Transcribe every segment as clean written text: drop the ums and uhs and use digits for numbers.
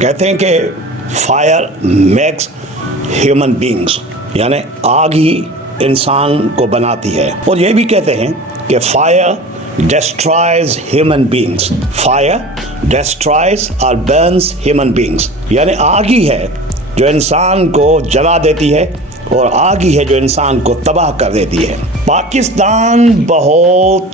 कहते हैं कि फायर मेक्स ह्यूमन बींग्स, यानी आग ही इंसान को बनाती है। और ये भी कहते हैं कि fire destroys human beings, fire destroys और बर्न्स ह्यूमन बींग्स, यानी आग ही है जो इंसान को जला देती है और आग ही है जो इंसान को तबाह कर देती है। पाकिस्तान बहुत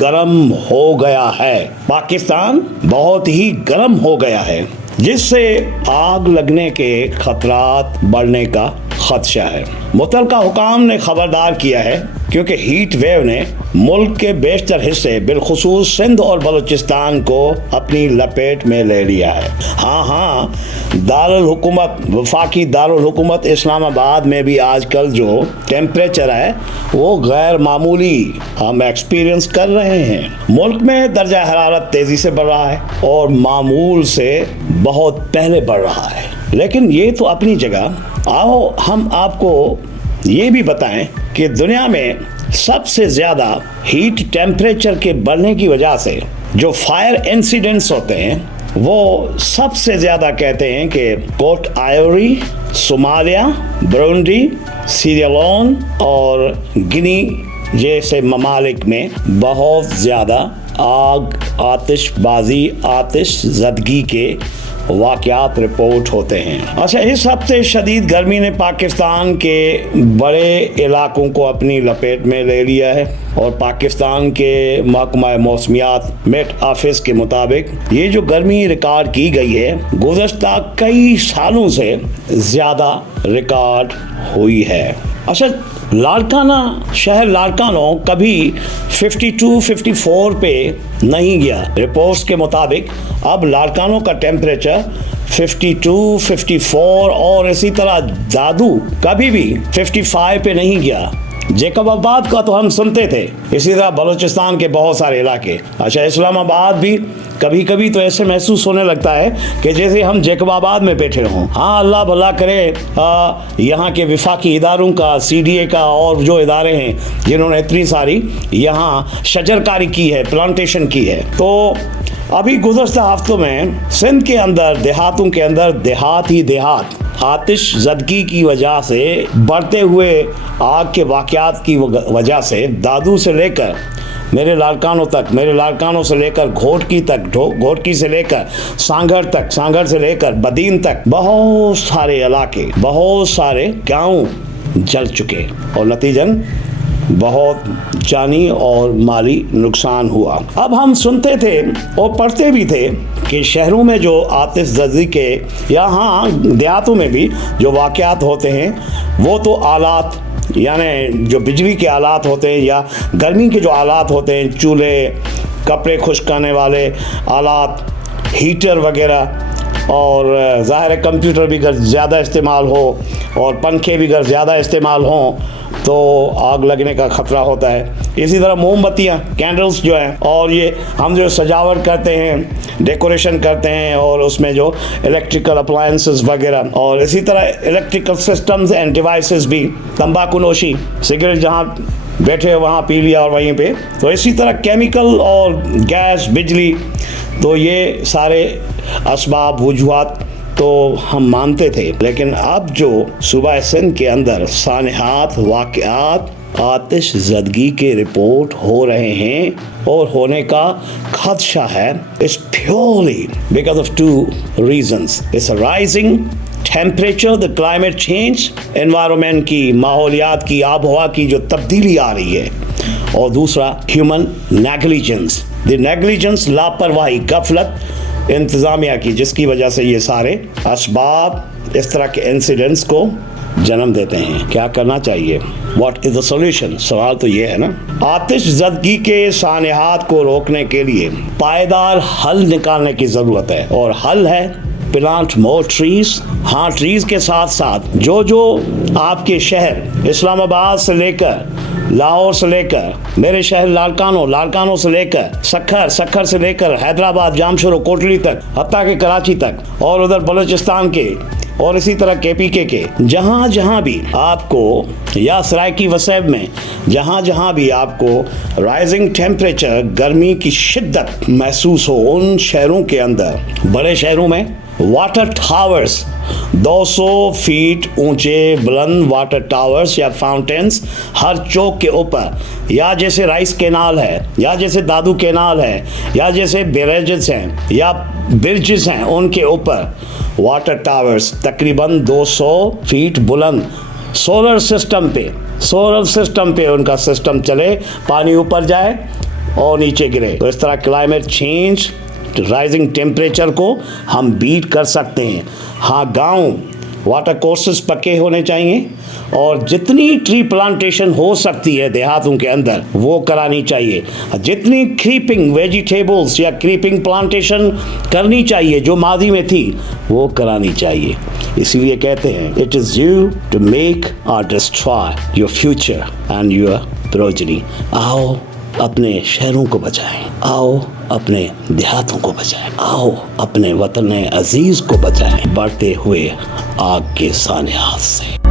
गर्म हो गया है, पाकिस्तान बहुत ही गर्म हो गया है, जिससे आग लगने के खतरात बढ़ने का खदशा है। मुतलका हुकाम ने खबरदार किया है क्योंकि हीट वेव ने मुल्क के बेशतर हिस्से बिलखुसूस सिंध और बलूचिस्तान को अपनी लपेट में ले लिया है। हाँ, दारुल हुकूमत, वफाकी दारुल हुकूमत इस्लामाबाद में भी आजकल जो टेम्परेचर है वो गैर मामूली हम एक्सपीरियंस कर रहे हैं। मुल्क में दर्जा हरारत तेज़ी से बढ़ रहा है और मामूल से बहुत पहले बढ़ रहा है, लेकिन ये तो अपनी जगह। आओ हम आपको ये भी बताएं कि दुनिया में सबसे ज़्यादा हीट टेम्परेचर के बढ़ने की वजह से जो फायर इंसिडेंट्स होते हैं वो सबसे ज़्यादा कहते हैं कि कोट आइवरी, सोमालिया, बुरुंडी, सीरियालोन और गिनी जैसे ममालिक में बहुत ज़्यादा आग, आतिशबाजी, आतिश ज़दगी के वाक़यात रिपोर्ट होते हैं। अच्छा, इस हफ्ते शदीद गर्मी ने पाकिस्तान के बड़े इलाकों को अपनी लपेट में ले लिया है और पाकिस्तान के महकमा मौसमियात मेट ऑफिस के मुताबिक ये जो गर्मी रिकॉर्ड की गई है गुज़श्ता कई सालों से ज़्यादा रिकॉर्ड हुई है। अच्छा, लाड़काना शहर लाड़कानो कभी 52-54 पे नहीं गया। रिपोर्ट्स के मुताबिक अब लाड़कानो का टेम्परेचर 52, 54 और इसी तरह दादू कभी भी 55 पे नहीं गया। जैकबाबाद का तो हम सुनते थे, इसी तरह बलूचिस्तान के बहुत सारे इलाके। अच्छा, इस्लामाबाद भी कभी कभी तो ऐसे महसूस होने लगता है कि जैसे हम जैकबाबाद में बैठे हों। हाँ, अल्लाह भला करे यहाँ के विफाकी इदारों का, CDA का और जो इदारे हैं जिन्होंने इतनी सारी यहाँ शजरकारी की है, प्लांटेशन की है। तो अभी गुज़श्ता हफ्तों में सिंध के अंदर, देहातों के अंदर देहात ही देहात आतिश ज़दगी की वजह से, बढ़ते हुए आग के वाक़यात की वजह से दादू से लेकर मेरे लाड़कानों तक, मेरे लाड़कानों से लेकर घोटकी तक, घोटकी से लेकर सांगड़ तक, सांगड़ से लेकर बदीन तक बहुत सारे इलाके, बहुत सारे गांव जल चुके और नतीजन बहुत जानी और माली नुकसान हुआ। अब हम सुनते थे और पढ़ते भी थे कि शहरों में जो आतिशबाजी के या हाँ देहातों में भी जो वाक़यात होते हैं वो तो आलात, यानी जो बिजली के आलात होते हैं या गर्मी के जो आलात होते हैं, चूल्हे, कपड़े खुश्क करने वाले आलात, हीटर वगैरह, और ज़ाहिर है कंप्यूटर भी अगर ज़्यादा इस्तेमाल हो और पंखे भी अगर ज़्यादा इस्तेमाल हों तो आग लगने का ख़तरा होता है। इसी तरह मोमबत्तियाँ, कैंडल्स जो हैं, और ये हम जो सजावट करते हैं, डेकोरेशन करते हैं, और उसमें जो इलेक्ट्रिकल अप्लायंसेस वगैरह, और इसी तरह इलेक्ट्रिकल सिस्टम्स एंड डिवाइसेस भी, तंबाकू नोशी, सिगरेट जहाँ बैठे हो वहाँ पी लिया और वहीं पे, तो इसी तरह केमिकल और गैस, बिजली, तो ये सारे असबाब, वजूहात तो हम मानते थे। लेकिन अब जो सूबा सिंध के अंदर सानहात, वाक़यात, आतिश ज़दगी के रिपोर्ट हो रहे हैं और होने का खदशा है, इस purely because of 2 reasons. It's a rising temperature, the climate change, environment की, माहौलियात की, आब हवा की जो तब्दीली आ रही है, और दूसरा ह्यूमन नेग्लिजेंस, द नेग्लिजेंस, लापरवाही, गफलत इंतज़ामिया की, जिसकी वजह से ये सारे असबाब इस तरह के इंसिडेंट्स को जन्म देते हैं। क्या करना चाहिए? What is the solution? सवाल तो ये है ना। आतिश ज़दगी के सानहात को रोकने के लिए पायदार हल निकालने की ज़रूरत है, और हल है प्लांट मोर ट्रीज। हाँ, ट्रीज के साथ साथ जो जो आपके शहर इस्लामाबाद से लेकर, लाहौर से लेकर, मेरे शहर लाड़कानो, लाड़कानो से लेकर सक्खर, सक्खर से लेकर हैदराबाद, जामशोरो, कोटली तक, हत्ता के कराची तक, और उधर बलूचिस्तान के, और इसी तरह KPK के जहाँ जहाँ भी आपको, या सराइकी वसैब में जहाँ जहाँ भी आपको राइजिंग टेम्परेचर, गर्मी की शिद्दत महसूस हो, उन शहरों के अंदर, बड़े शहरों में वाटर टावर्स, 200 फीट ऊंचे बुलंद वाटर टावर्स या फाउंटेन्स हर चौक के ऊपर, या जैसे राइस कैनाल है, या जैसे दादू कैनाल है, या जैसे बैरेजेस हैं या ब्रिजेस हैं, उनके ऊपर वाटर टावर्स तकरीबन 200 फीट बुलंद, सोलर सिस्टम पे उनका सिस्टम चले, पानी ऊपर जाए और नीचे गिरे। तो इस तरह क्लाइमेट चेंज, राइजिंग टेम्परेचर को हम बीट कर सकते हैं। हाँ, गांव वाटर कोर्सेज पक्के होने चाहिए और जितनी ट्री प्लांटेशन हो सकती है देहातों के अंदर वो करानी चाहिए। जितनी क्रीपिंग वेजिटेबल्स या क्रीपिंग प्लांटेशन करनी चाहिए जो मादी में थी वो करानी चाहिए। इसीलिए कहते हैं it is you to make और destroy your future and your progeny. आओ अपने शहरों को बचाएं, आओ अपने देहातों को बचाएं, आओ अपने वतन अजीज को बचाएं बढ़ते हुए आग के सानियात से।